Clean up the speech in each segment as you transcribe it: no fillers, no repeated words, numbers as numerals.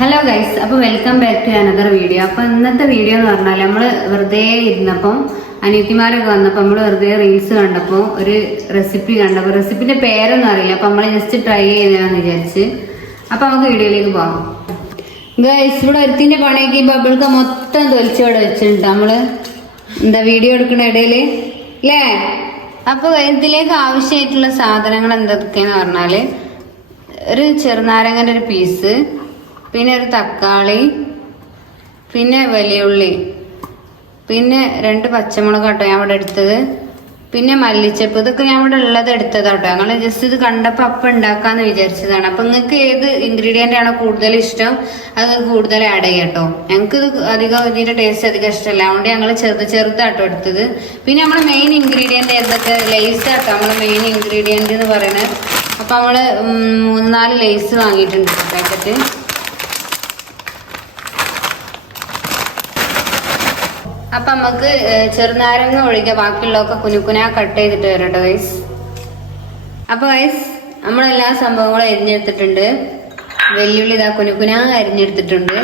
Hello guys, അപ്പോൾ welcome back to another video. അപ്പോൾ ഇന്നത്തെ വീഡിയോ എന്ന് പറഞ്ഞാൽ നമ്മൾ വെറുതെ ഇരുന്നപ്പം അനിയത്തിമാരൊക്കെ വന്നപ്പോൾ നമ്മൾ വെറുതെ റീൽസ് കണ്ടപ്പോൾ ഒരു റെസിപ്പി കണ്ടപ്പോൾ റെസിപ്പിന്റെ പേരൊന്നും അറിയില്ല. അപ്പോൾ നമ്മൾ ജസ്റ്റ് ട്രൈ ചെയ്താന്ന് വിചാരിച്ച്. അപ്പോൾ നമുക്ക് വീഡിയോയിലേക്ക് പോകാം. ഗൈസ്, ഇവിടെ ഒരുത്തിന്റെ പണിയൊക്കെ ഈ ബബിൾക്ക് മൊത്തം തൊലിച്ചോടെ വെച്ചിട്ടുണ്ട്. നമ്മള് വീഡിയോ എടുക്കുന്ന ഇടയില് അല്ലേ? അപ്പോൾ ഇതിലേക്ക് ആവശ്യമായിട്ടുള്ള സാധനങ്ങൾ എന്തൊക്കെയാന്ന് പറഞ്ഞാല് ഒരു ചെറുനാരങ്ങന്റെ ഒരു പീസ്, പിന്നെ ഒരു തക്കാളി, പിന്നെ വലിയുള്ളി, പിന്നെ 2 പച്ചമുളക് കേട്ടോ ഞാൻ ഇവിടെ എടുത്തത്, പിന്നെ മല്ലിച്ചപ്പ്. ഇതൊക്കെ ഞാൻ ഇവിടെ ഉള്ളത് എടുത്തതാട്ടോ. ഞങ്ങൾ ജസ്റ്റ് ഇത് കണ്ടപ്പോൾ അപ്പം ഉണ്ടാക്കാന്ന് വിചാരിച്ചതാണ്. അപ്പൊ നിങ്ങൾക്ക് ഏത് ഇൻഗ്രീഡിയന്റ് ആണോ കൂടുതൽ ഇഷ്ടം അത് കൂടുതൽ ആഡ് ചെയ്യാട്ടോ. ഞങ്ങൾക്ക് ഇത് അധികം ഇതിന്റെ ടേസ്റ്റ് അധികം ഇഷ്ടമല്ല, അതുകൊണ്ട് ഞങ്ങൾ ചെറുതാട്ടോ എടുത്തത്. പിന്നെ നമ്മുടെ മെയിൻ ഇൻഗ്രീഡിയന്റ് എന്തൊക്കെ ലേസ് ആട്ടോ നമ്മള് മെയിൻ ഇൻഗ്രീഡിയന്റ് എന്ന് പറയുന്നത്. അപ്പൊ നമ്മള് 3-4 ലേസ് വാങ്ങിയിട്ടുണ്ട് പാക്കറ്റ്. അപ്പൊ നമുക്ക് ചെറുനാരങ്ങ ഒഴിക്കുക, ബാക്കിയുള്ളതൊക്കെ കുനുക്കുനാ കട്ട് ചെയ്തിട്ട് വരട്ടോ ഗൈസ്. അപ്പൊ ഗൈസ് നമ്മളെല്ലാ സംഭവങ്ങളും അരിഞ്ഞെടുത്തിട്ടുണ്ട്. വെല്ലുള്ളി ഇതാ കുനുക്കുനാ അരിഞ്ഞെടുത്തിട്ടുണ്ട്.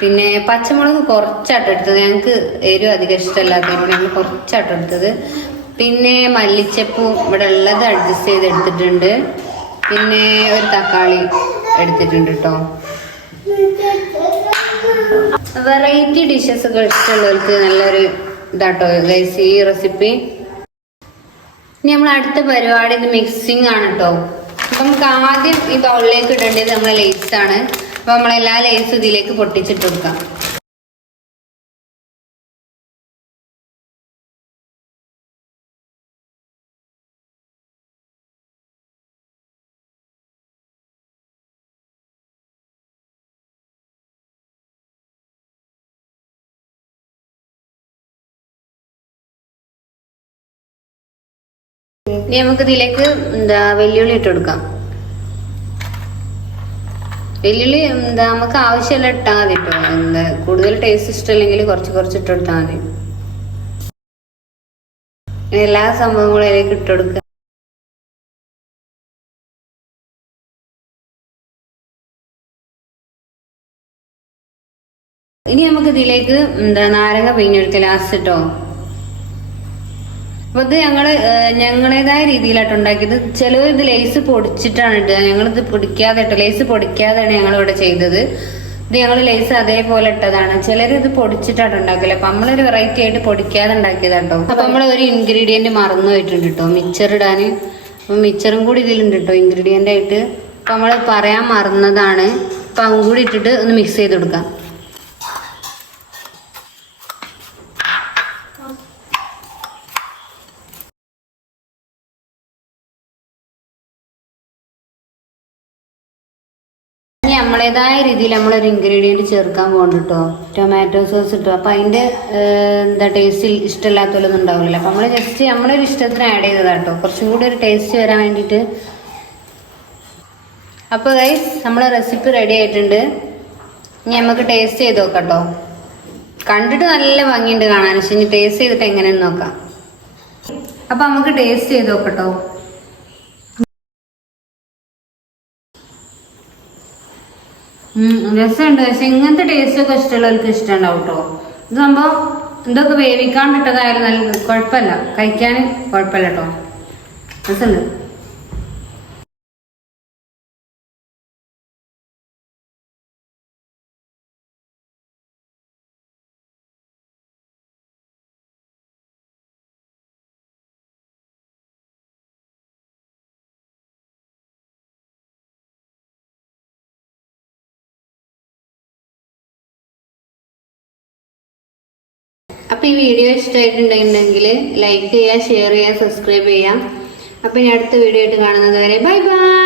പിന്നെ പച്ചമുളക് കുറച്ചാട്ടോ എടുത്തത്, ഞങ്ങൾക്ക് എരിവ് അധികം ഇഷ്ടമല്ലാത്തതുകൊണ്ട് ഞങ്ങൾ കുറച്ചാട്ടോ എടുത്തത്. പിന്നെ മല്ലിച്ചപ്പും ഇവിടെ ഉള്ളത് അഡ്ജസ്റ്റ് ചെയ്ത് എടുത്തിട്ടുണ്ട്. പിന്നെ ഒരു തക്കാളി എടുത്തിട്ടുണ്ട് കേട്ടോ. വെറൈറ്റി ഡിഷസ് ഒക്കെ ഇഷ്ടമുള്ളവർക്ക് നല്ലൊരു ഇതാട്ടോ ഗൈസ് ഈ റെസിപ്പി. ഇനി നമ്മൾ അടുത്ത പരിപാടി ഇത് മിക്സിംഗ് ആണ് കേട്ടോ. അപ്പൊ നമുക്ക് ആദ്യം ഈ ബൗളിലേക്ക് ഇടേണ്ടത് നമ്മളെ ലേസ് ആണ്. അപ്പൊ നമ്മളെല്ലാ ലേസും ഇതിലേക്ക് പൊട്ടിച്ചിട്ട് കൊടുക്കാം. ഇനി നമുക്ക് ഇതിലേക്ക് വെല്ലുള്ളി ഇട്ട് കൊടുക്കാം. വെല്ലുള്ളി നമുക്ക് ആവശ്യമുള്ള ഇട്ടാൽ മതി കേട്ടോ. കൂടുതൽ ടേസ്റ്റ് ഇഷ്ടമല്ലെങ്കിൽ കുറച്ച് ഇട്ട് കൊടുത്താൽ മതി. എല്ലാ സംഭവങ്ങളും അതിലേക്ക് ഇട്ട് കൊടുക്കുക. ഇനി നമുക്ക് ഇതിലേക്ക് നാരങ്ങ പിഴിഞ്ഞെടുക്കുക ലാസ്റ്റ് കേട്ടോ. അപ്പൊ ഇത് ഞങ്ങളേതായ രീതിയിലായിട്ട് ഉണ്ടാക്കിയത്. ചിലവർ ഇത് ലേസ് പൊടിച്ചിട്ടാണ് ഇട്ടുക, ഞങ്ങളിത് പൊടിക്കാതെ ഇട്ടോ. ലേസ് പൊടിക്കാതെയാണ് ഞങ്ങൾ ഇവിടെ ചെയ്തത്. ഇത് ഞങ്ങൾ ലേസ് അതേപോലെ ഇട്ടതാണ്. ചിലർ ഇത് പൊടിച്ചിട്ടാണ് ഉണ്ടാക്കില്ല. അപ്പൊ നമ്മളൊരു വെറൈറ്റി ആയിട്ട് പൊടിക്കാതെ ഉണ്ടാക്കിയതാട്ടോ. അപ്പൊ നമ്മൾ ഒരു ഇൻഗ്രീഡിയന്റ് മറന്നു പോയിട്ടുണ്ട് കേട്ടോ, മിക്സർ ഇടാന്. അപ്പൊ മിക്സറും കൂടി ഇതിലുണ്ട് കേട്ടോ ഇൻഗ്രീഡിയന്റ് ആയിട്ട്. അപ്പൊ നമ്മൾ പറയാൻ മറന്നതാണ്. അപ്പൊ അതും കൂടി ഇട്ടിട്ട് ഒന്ന് മിക്സ് ചെയ്ത് കൊടുക്കാം. നമ്മളേതായ രീതിയിൽ നമ്മളൊരു ഇൻഗ്രീഡിയന്റ് ചേർക്കാൻ പോകുന്നുണ്ട് കേട്ടോ, ടൊമാറ്റോ സോസ് ഇട്ടു. അപ്പൊ അതിന്റെ ടേസ്റ്റ് ഇഷ്ടമില്ലാത്തതൊന്നും ഉണ്ടാവില്ല. അപ്പൊ നമ്മള് ജസ്റ്റ് നമ്മളൊരു ഇഷ്ടത്തിന് ആഡ് ചെയ്തതാട്ടോ, കുറച്ചും കൂടി ഒരു ടേസ്റ്റ് വരാൻ വേണ്ടിട്ട്. അപ്പൊ ഗൈസ് നമ്മളെ റെസിപ്പി റെഡി ആയിട്ടുണ്ട്. ഇനി നമുക്ക് ടേസ്റ്റ് ചെയ്ത് നോക്കാട്ടോ. കണ്ടിട്ട് നല്ല ഭംഗിയുണ്ട് കാണാൻ, പക്ഷെ ഇനി ടേസ്റ്റ് ചെയ്തിട്ട് എങ്ങനെയെന്ന് നോക്കാം. അപ്പൊ നമുക്ക് ടേസ്റ്റ് ചെയ്ത് നോക്കട്ടോ. രസമുണ്ട്, പക്ഷെ ഇങ്ങനത്തെ ടേസ്റ്റ് ഒക്കെ ഇഷ്ടമുള്ളവർക്ക് ഇഷ്ടമുണ്ടാവും കേട്ടോ. ഇത് സംഭവം ഇതൊക്കെ വേവിക്കാണ്ടിട്ടതായാലും നല്ല കുഴപ്പമില്ല, കഴിക്കാൻ കുഴപ്പമില്ല കേട്ടോ, രസമുണ്ട്. അപ്പോൾ ഈ വീഡിയോ ഇഷ്ടമായിട്ടുണ്ടെങ്കിൽ ലൈക്ക് ചെയ്യുക, ഷെയർ ചെയ്യുക, സബ്സ്ക്രൈബ് ചെയ്യാം. അപ്പോൾ ഇനി അടുത്ത വീഡിയോ ആയിട്ട് കാണുന്നത് വരെ ബൈ ബൈ.